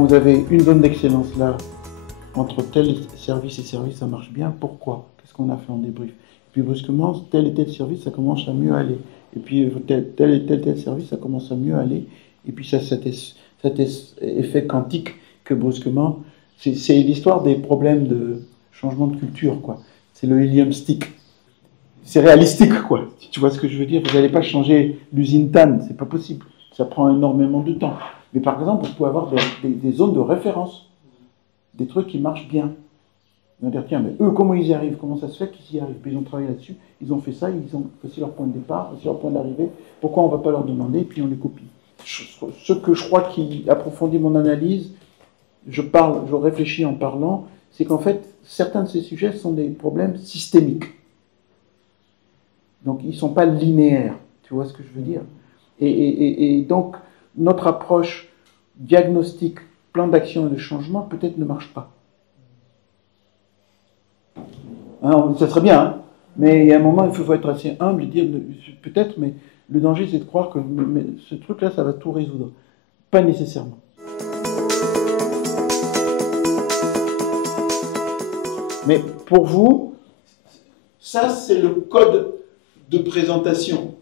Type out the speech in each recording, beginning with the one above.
quand vous avez une zone d'excellence là, entre tel service et service, ça marche bien, pourquoi? Qu'est-ce qu'on a fait en débrief? Et puis brusquement, tel et tel service, ça commence à mieux aller. Et puis tel et tel service, ça commence à mieux aller. Et puis ça, cet effet quantique que brusquement, c'est l'histoire des problèmes de changement de culture, quoi. C'est le helium stick. C'est réalistique, quoi. Tu vois ce que je veux dire? Vous n'allez pas changer l'usine TAN, c'est pas possible. Ça prend énormément de temps. Mais par exemple, vous pouvez avoir des zones de référence, des trucs qui marchent bien. Ils vont dire, tiens, mais eux, comment ils y arrivent? Comment ça se fait qu'ils y arrivent? Puis ils ont travaillé là-dessus, ils ont fait ça, ils ont voici leur point de départ, voici leur point d'arrivée. Pourquoi on ne va pas leur demander? Puis on les copie. Ce que je crois qui approfondit mon analyse, je réfléchis en parlant, c'est qu'en fait, certains de ces sujets sont des problèmes systémiques. Donc, ils ne sont pas linéaires. Tu vois ce que je veux dire? Et donc, notre approche diagnostic, plan d'action et de changement, peut-être ne marche pas. Hein, ça serait bien, hein, mais il y a un moment, il faut être assez humble et dire, peut-être, mais le danger, c'est de croire que ce truc-là, ça va tout résoudre. Pas nécessairement. Mais pour vous, ça, c'est le code de présentation.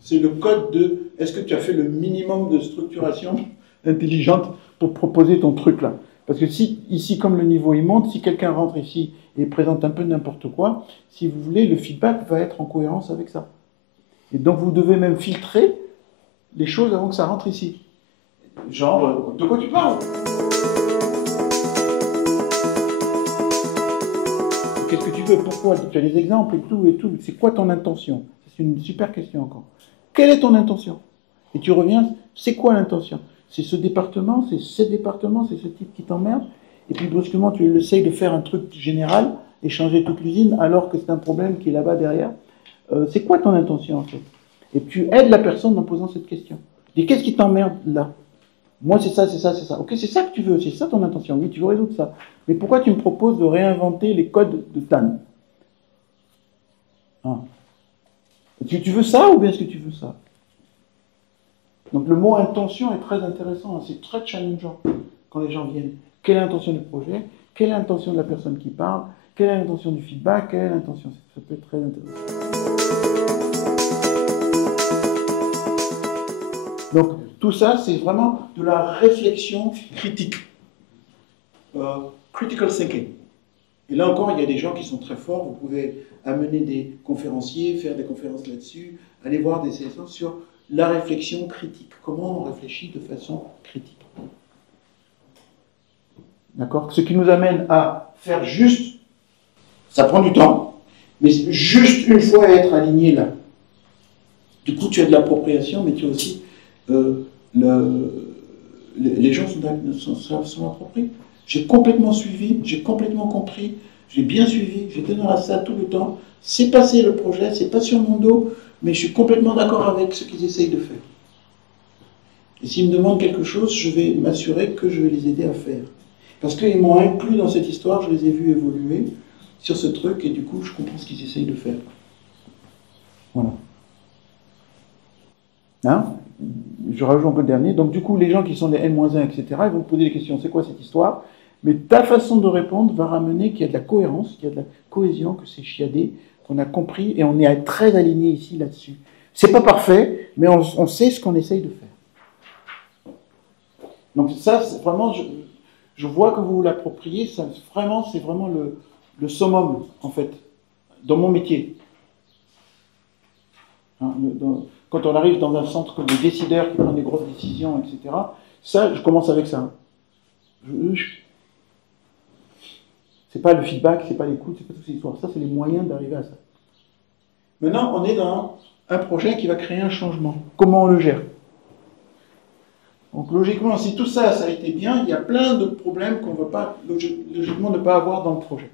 C'est le code de est-ce que tu as fait le minimum de structuration intelligente pour proposer ton truc là. Parce que si, ici, comme le niveau il monte, si quelqu'un rentre ici et présente un peu n'importe quoi, si vous voulez, le feedback va être en cohérence avec ça. Et donc vous devez même filtrer les choses avant que ça rentre ici. Genre, de quoi tu parles? Qu'est-ce que tu veux? Pourquoi? Tu as des exemples et tout. C'est quoi ton intention? C'est une super question encore. Quelle est ton intention? Et tu reviens, c'est quoi l'intention? C'est ce département, c'est ce type qui t'emmerde. Et puis brusquement, tu essayes de faire un truc général et changer toute l'usine alors que c'est un problème qui est là-bas derrière. C'est quoi ton intention en fait? Et tu aides la personne en posant cette question. Dis, qu'est-ce qui t'emmerde là? Moi, c'est ça, c'est ça, c'est ça. Ok, c'est ça que tu veux, c'est ça ton intention. Oui, tu veux résoudre ça. Mais pourquoi tu me proposes de réinventer les codes de TAN? Hein. Tu veux ça ou bien est-ce que tu veux ça? Donc le mot intention est très intéressant, c'est très challengeant quand les gens viennent. Quelle est l'intention du projet? Quelle est l'intention de la personne qui parle? Quelle est l'intention du feedback? Quelle est l'intention? Ça peut être très intéressant. Donc tout ça, c'est vraiment de la réflexion critique. Critical thinking. Et là encore, il y a des gens qui sont très forts. Vous pouvez amener des conférenciers, faire des conférences là-dessus, aller voir des séances sur la réflexion critique. Comment on réfléchit de façon critique. D'accord? Ce qui nous amène à faire juste, ça prend du temps, mais juste une fois être aligné là. Du coup, tu as de l'appropriation, mais tu as aussi les gens sont appropriés. J'ai complètement suivi, j'ai complètement compris, j'ai bien suivi, j'étais dans la salle tout le temps. C'est passé le projet, c'est pas sur mon dos, mais je suis complètement d'accord avec ce qu'ils essayent de faire. Et s'ils me demandent quelque chose, je vais m'assurer que je vais les aider à faire. Parce qu'ils m'ont inclus dans cette histoire, je les ai vus évoluer sur ce truc, et du coup, je comprends ce qu'ils essayent de faire. Voilà. Hein? Je rajoute encore le dernier. Donc, du coup, les gens qui sont des N-1, etc., ils vont te poser des questions. C'est quoi cette histoire? Mais ta façon de répondre va ramener qu'il y a de la cohérence, qu'il y a de la cohésion, que c'est chiadé, qu'on a compris, et on est très aligné ici là-dessus. C'est pas parfait, mais on sait ce qu'on essaye de faire. Donc ça, c'est vraiment, je vois que vous vous l'appropriez, c'est vraiment le summum, en fait, dans mon métier. Hein, quand on arrive dans un centre comme des décideurs qui prennent des grosses décisions, etc., ça, je commence avec ça. C'est pas le feedback, c'est pas l'écoute, c'est pas toutes ces histoires. Ça, c'est les moyens d'arriver à ça. Maintenant, on est dans un projet qui va créer un changement. Comment on le gère? Donc, logiquement, si tout ça, ça a été bien, il y a plein de problèmes qu'on ne va pas, logiquement, ne pas avoir dans le projet.